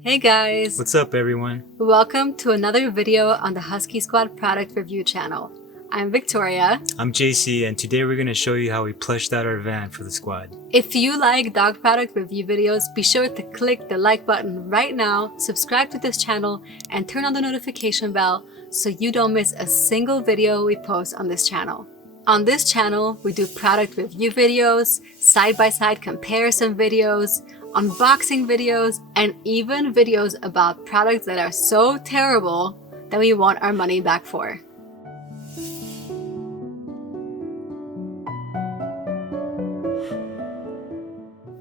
Hey guys! What's up everyone? Welcome to another video on the Husky Squad product review channel. I'm Victoria. I'm JC and today we're going to show you how we plushed out our van for the squad. If you like dog product review videos, be sure to click the like button right now, subscribe to this channel, and turn on the notification bell so you don't miss a single video we post on this channel. On this channel, we do product review videos, side-by-side comparison videos, unboxing videos, and even videos about products that are so terrible that we want our money back for.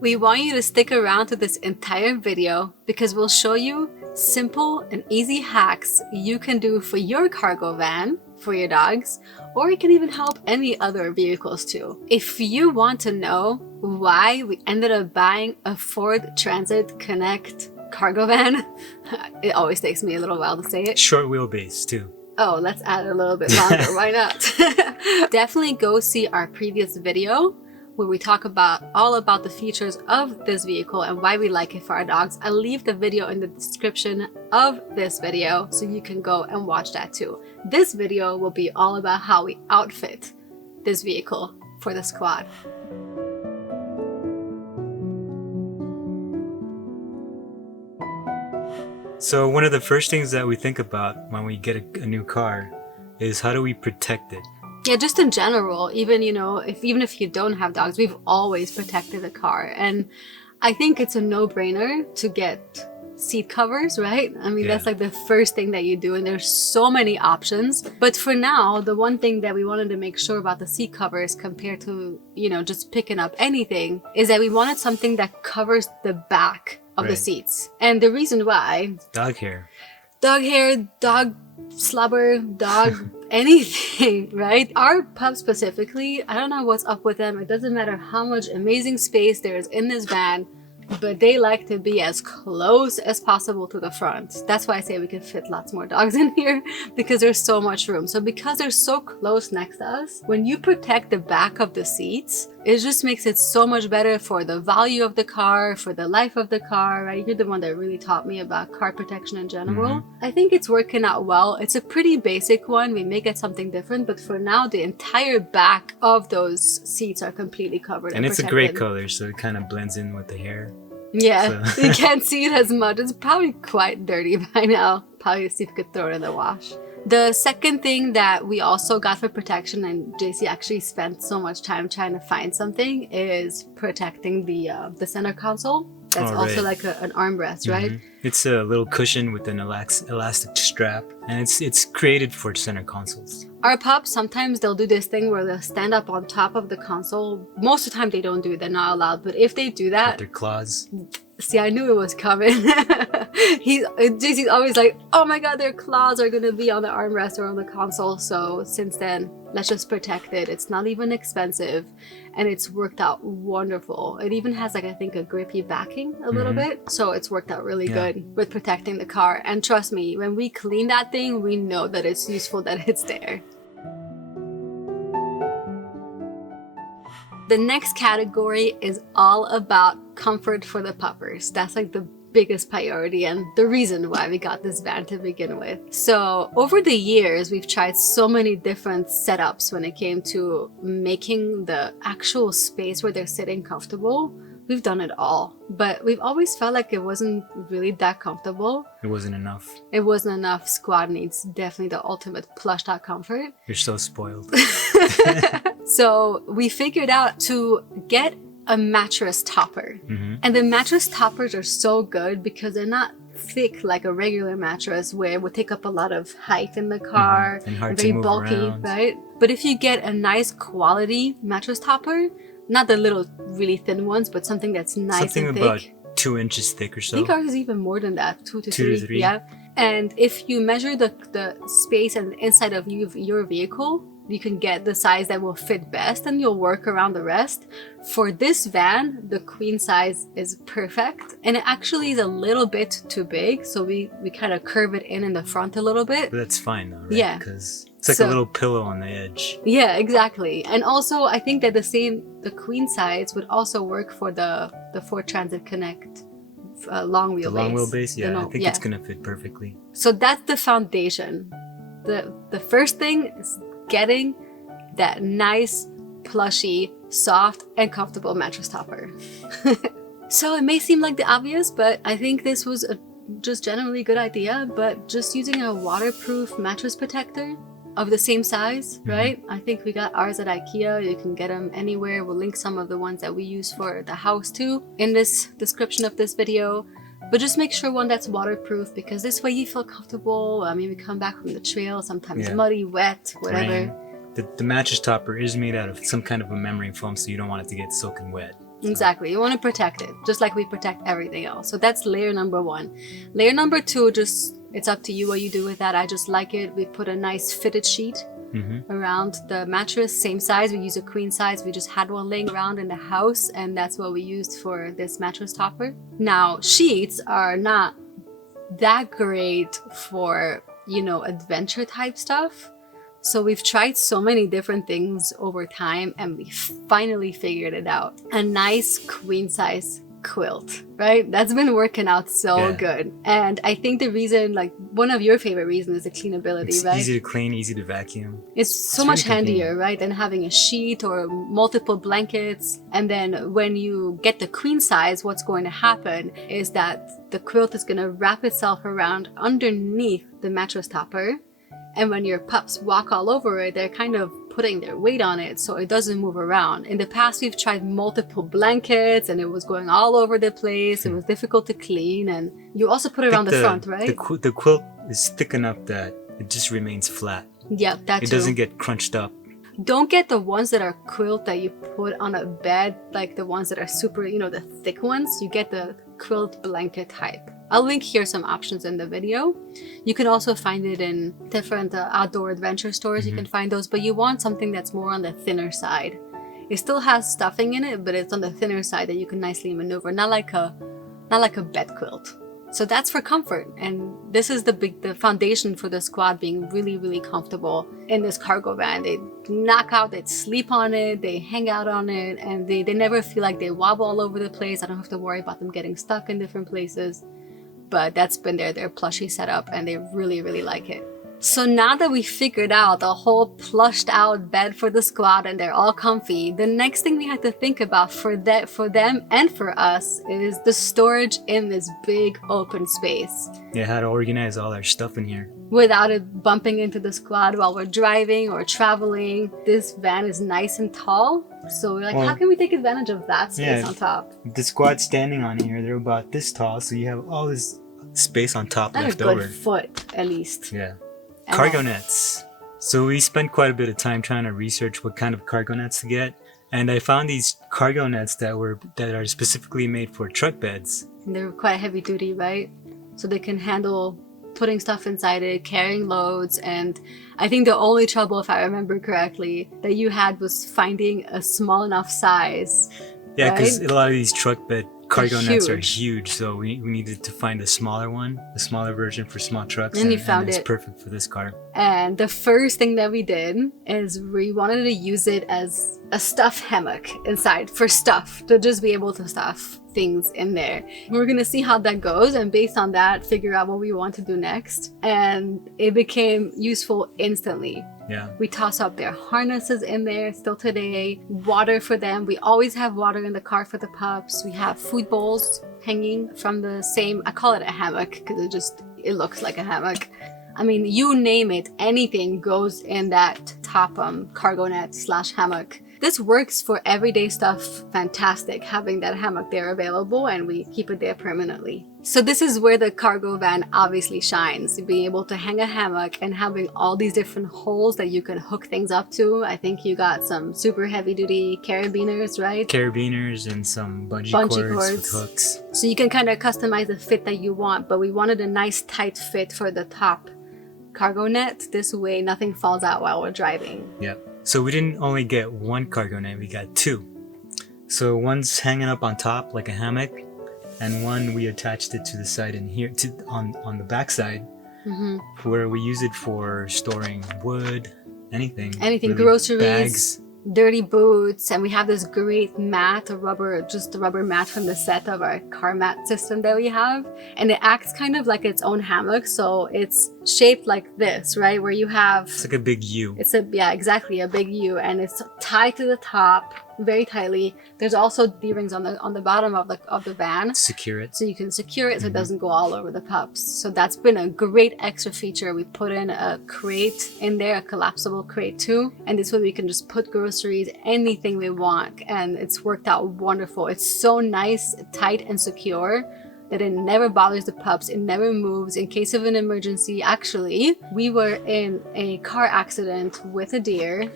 We want you to stick around to this entire video because we'll show you simple and easy hacks you can do for your cargo van, for your dogs, or it can even help any other vehicles too. If you want to know why we ended up buying a Ford Transit Connect cargo van, it always takes me a little while to say it. Short wheelbase too. Oh, let's add a little bit longer, why not? Definitely go see our previous video where we talk all about the features of this vehicle and why we like it for our dogs. I'll leave the video in the description of this video so you can go and watch that too. This video will be all about how we outfit this vehicle for the squad. So one of the first things that we think about when we get a new car is how do we protect it? Yeah, just in general, even if you don't have dogs, we've always protected the car. And I think it's a no-brainer to get seat covers, right? I mean, That's like the first thing that you do, and there's so many options. But for now, the one thing that we wanted to make sure about the seat covers compared to, just picking up anything is that we wanted something that covers the back of the seats. And the reason why... Dog hair, dog slobber, dog... anything, right? Our pup specifically, I don't know what's up with them. It doesn't matter how much amazing space there is in this van, but they like to be as close as possible to the front. That's why I say we can fit lots more dogs in here because there's so much room. So because they're so close next to us, when you protect the back of the seats, it just makes it so much better for the value of the car, for the life of the car, right? You're the one that really taught me about car protection in general. I think it's working out well. It's a pretty basic one. We may get something different, but for now, the entire back of those seats are completely covered and it's protected. a gray color, so it kind of blends in with the hair. Yeah, so. You can't see it as much. It's probably quite dirty by now. Probably see if we could throw it in the wash. The second thing that we also got for protection, and JC actually spent so much time trying to find something, is protecting the center console. That's also like an armrest, right? It's a little cushion with an elastic strap, and it's created for center consoles. Our pups, sometimes they'll do this thing where they'll stand up on top of the console. Most of the time they don't do it, they're not allowed. But if they do that... With their claws. See, I knew it was coming. JC's always like, oh my god, their claws are gonna be on the armrest or on the console. So since then, let's just protect it. It's not even expensive and it's worked out wonderful. It even has, like, I think a grippy backing a little bit. So it's worked out really good with protecting the car. And trust me, when we clean that thing, we know that it's useful, that it's there. The next category is all about comfort for the puppers. That's like the biggest priority and the reason why we got this van to begin with. So over the years, we've tried so many different setups when it came to making the actual space where they're sitting comfortable. We've done it all, but we've always felt like it wasn't really that comfortable. It wasn't enough. It wasn't enough. Squad needs definitely the ultimate plushed out comfort. You're so spoiled. So we figured out to get a mattress topper. And the mattress toppers are so good because they're not thick like a regular mattress where it would take up a lot of height in the car and hard very to move bulky, around. right? But if you get a nice quality mattress topper, not the little really thin ones, but something that's nice and thick. Something about 2 inches thick or so. I think ours is even more than that, 2 to 3. Yeah. And if you measure the space and the inside of your vehicle, you can get the size that will fit best and you'll work around the rest. For this van, the queen size is perfect, and it actually is a little bit too big, so we kind of curve it in the front a little bit. But that's fine though, right? Yeah. Because it's like a little pillow on the edge. Yeah, exactly. And also I think that the queen size would also work for the Ford Transit Connect long wheelbase. The long wheelbase, yeah, I think yeah. it's gonna fit perfectly. So that's the foundation. The first thing is getting that nice, plushy, soft, and comfortable mattress topper. So it may seem like the obvious, but I think this was a just generally good idea. But just using a waterproof mattress protector of the same size, right? I think we got ours at IKEA. You can get them anywhere. We'll link some of the ones that we use for the house too in this description of this video. But just make sure one that's waterproof, because this way you feel comfortable. I mean, we come back from the trail, sometimes muddy, wet, whatever. Rain. The mattress topper is made out of some kind of a memory foam, so you don't want it to get soaking wet. Exactly. You want to protect it, just like we protect everything else. So that's layer number one. Layer number two, just it's up to you what you do with that. I just like it. We put a nice fitted sheet around the mattress, same size. We use a queen size. We just had one laying around in the house, and that's what we used for this mattress topper. Now, sheets are not that great for, you know, adventure type stuff. So we've tried so many different things over time, and we finally figured it out. A nice queen size quilt, right? That's been working out so good. And I think the reason, like one of your favorite reasons, is the cleanability, it's right? Easy to clean, easy to vacuum. It's so much handier, right, than having a sheet or multiple blankets. And then when you get the queen size, what's going to happen is that the quilt is going to wrap itself around underneath the mattress topper. And when your pups walk all over it, they're kind of putting their weight on it so it doesn't move around. In the past, we've tried multiple blankets and it was going all over the place. It was difficult to clean. And you also put it around the front, right? The quilt is thick enough that it just remains flat. Yeah, that too. It doesn't get crunched up. Don't get the ones that are quilt that you put on a bed, like the ones that are super, you know, the thick ones. You get the quilt blanket type. I'll link here some options in the video. You can also find it in different outdoor adventure stores. You can find those, but you want something that's more on the thinner side. It still has stuffing in it, but it's on the thinner side that you can nicely maneuver, not like a bed quilt. So that's for comfort, and this is the foundation for the squad being really, really comfortable in this cargo van. They knock out, they sleep on it, they hang out on it, and they never feel like they wobble all over the place. I don't have to worry about them getting stuck in different places. But that's been their plushy setup, and they really, really like it. So now that we figured out the whole plushed out bed for the squad and they're all comfy, the next thing we had to think about for them and for us is the storage in this big open space. Yeah, how to organize all our stuff in here without it bumping into the squad while we're driving or traveling. This van is nice and tall, so we're like, how can we take advantage of that space on top? The squad standing on here, they're about this tall, so you have all this space on top left over. A good foot, at least. Yeah. Cargo nets. So we spent quite a bit of time trying to research what kind of cargo nets to get, and I found these cargo nets that are specifically made for truck beds. And they're quite heavy duty, right? So they can handle putting stuff inside it, carrying loads, and I think the only trouble, if I remember correctly, that you had was finding a small enough size. Yeah, because a lot of these truck bed cargo nets are huge, so we needed to find a smaller one, a smaller version for small trucks, and you found it's perfect for this car. And the first thing that we did is we wanted to use it as a stuffed hammock inside for stuff, to just be able to stuff things in there. We're gonna see how that goes, and based on that, figure out what we want to do next. And it became useful instantly. Yeah. We toss up their harnesses in there still today. Water for them. We always have water in the car for the pups. We have food bowls hanging from the same, I call it a hammock because it looks like a hammock. I mean, you name it, anything goes in that top cargo net / hammock. This works for everyday stuff. Fantastic having that hammock there available, and we keep it there permanently. So this is where the cargo van obviously shines, being able to hang a hammock and having all these different holes that you can hook things up to. I think you got some super heavy duty carabiners, right? Carabiners and some bungee cords with hooks. So you can kind of customize the fit that you want, but we wanted a nice tight fit for the top cargo net. This way nothing falls out while we're driving. Yep. So we didn't only get one cargo net, we got two. So one's hanging up on top like a hammock, and one we attached it to the side in here, on the back side, where we use it for storing wood, anything. Anything, really, groceries. Bags. dirty boots, and we have this great mat, a rubber mat from the set of our car mat system that we have, and it acts kind of like its own hammock. So it's shaped like this, right, where you have, it's like a big U. Yeah, exactly, a big U, and it's tied to the top very tightly. There's also D-rings on the bottom of the van, Secure it. so you can secure it so it doesn't go all over the pups. So that's been a great extra feature. We put in a crate in there, a collapsible crate too, and this way we can just put groceries, anything we want, and it's worked out wonderful. It's so nice, tight and secure that it never bothers the pups, it never moves. In case of an emergency, actually, we were in a car accident with a deer.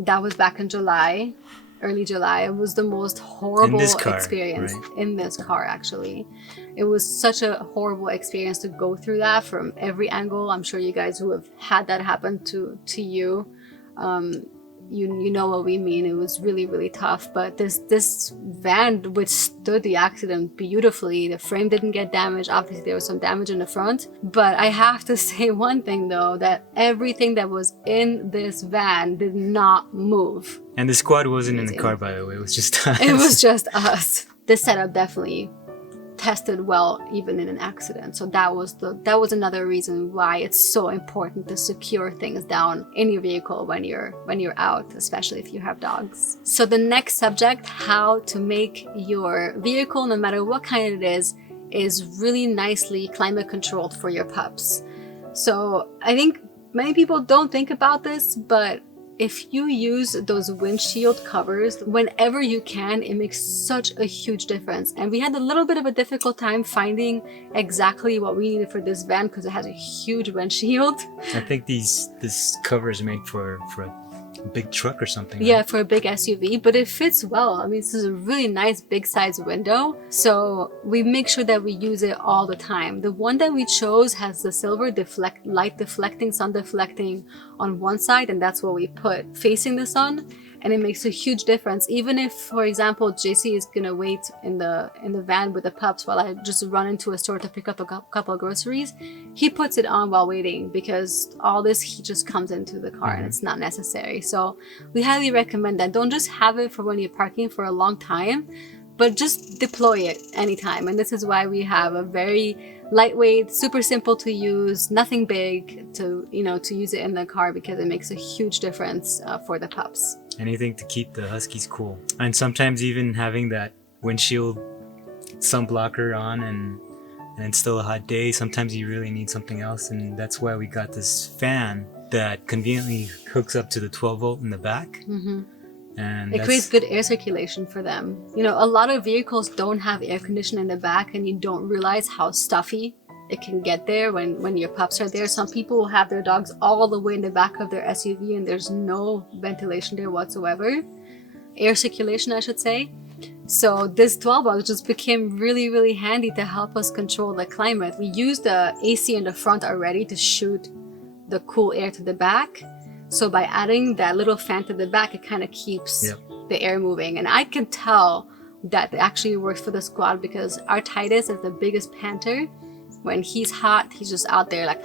That was back in July, early July. It was the most horrible experience in this car, actually. It was such a horrible experience to go through that from every angle. I'm sure you guys who have had that happen to you, you know what we mean. It was really, really tough, but this van withstood the accident beautifully. The frame didn't get damaged. Obviously there was some damage in the front, but I have to say one thing though, that everything that was in this van did not move. And the squad wasn't in the car, by the way. It was just us. It was just us. This setup definitely tested well even in an accident. So that was another reason why it's so important to secure things down in your vehicle when you're out, especially if you have dogs. So the next subject, how to make your vehicle, no matter what kind it is really nicely climate controlled for your pups. So I think many people don't think about this, but if you use those windshield covers whenever you can, it makes such a huge difference. And we had a little bit of a difficult time finding exactly what we needed for this van because it has a huge windshield. I think this cover is made for a big truck or something. Yeah, right? for a big SUV, but it fits well. I mean, this is a really nice big size window, so we make sure that we use it all the time. The one that we chose has the silver light deflecting, sun deflecting on one side, and that's what we put facing the sun, and it makes a huge difference. Even if, for example, JC is gonna wait in the van with the pups while I just run into a store to pick up a couple of groceries, he puts it on while waiting because all this heat just comes into the car and it's not necessary. So we highly recommend that. Don't just have it for when you're parking for a long time, but just deploy it anytime. And this is why we have a very lightweight, super simple to use, nothing big to use it in the car because it makes a huge difference for the pups. Anything to keep the Huskies cool. And sometimes even having that windshield sunblocker on and it's still a hot day, sometimes you really need something else, and that's why we got this fan that conveniently hooks up to the 12 volt in the back. And it creates good air circulation for them. You know, a lot of vehicles don't have air conditioning in the back, and you don't realize how stuffy it can get there when your pups are there. Some people will have their dogs all the way in the back of their SUV and there's no ventilation there whatsoever. Air circulation, I should say. So this 12 volt just became really, really handy to help us control the climate. We used the AC in the front already to shoot the cool air to the back. So by adding that little fan to the back, it kind of keeps the air moving. And I can tell that it actually works for the squad because our Titus is the biggest panter. When he's hot, he's just out there like,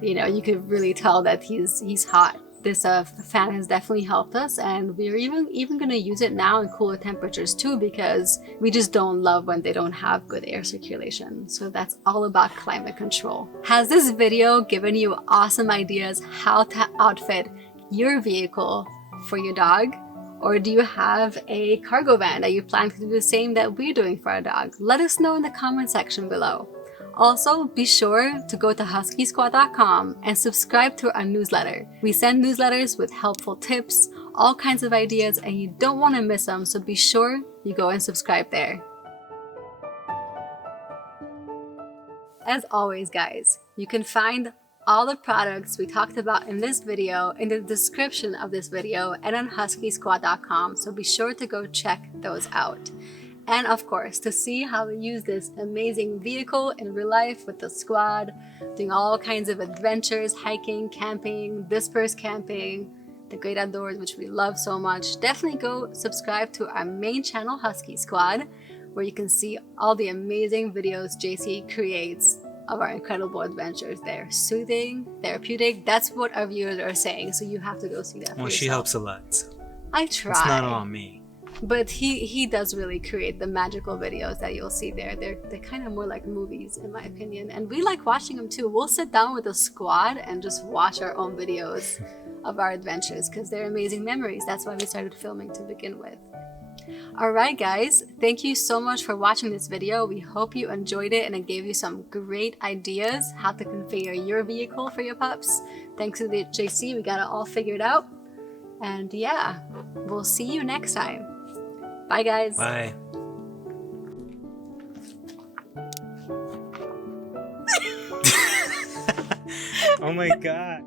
you know, you could really tell that he's hot. This fan has definitely helped us, and we're even going to use it now in cooler temperatures too, because we just don't love when they don't have good air circulation. So that's all about climate control. Has this video given you awesome ideas how to outfit your vehicle for your dog? Or do you have a cargo van that you plan to do the same that we're doing for our dog? Let us know in the comment section below. Also, be sure to go to huskysquad.com and subscribe to our newsletter. We send newsletters with helpful tips, all kinds of ideas, and you don't want to miss them, so be sure you go and subscribe there. As always, guys, you can find all the products we talked about in this video in the description of this video and on huskysquad.com, so be sure to go check those out. And of course, to see how we use this amazing vehicle in real life with the squad, doing all kinds of adventures, hiking, camping, dispersed camping, the great outdoors, which we love so much, definitely go subscribe to our main channel, Husky Squad, where you can see all the amazing videos JC creates of our incredible adventures. They're soothing, therapeutic. That's what our viewers are saying, so you have to go see that for Well, she yourself. helps a lot. So. I try. It's not all me. But he does really create the magical videos that you'll see there. They're kind of more like movies in my opinion, and we like watching them too. We'll sit down with a squad and just watch our own videos of our adventures because they're amazing memories. That's why we started filming to begin with. Alright guys, thank you so much for watching this video. We hope you enjoyed it and it gave you some great ideas how to configure your vehicle for your pups. Thanks to the JC, we got it all figured out. And yeah, we'll see you next time. Bye guys. Bye. Oh my god.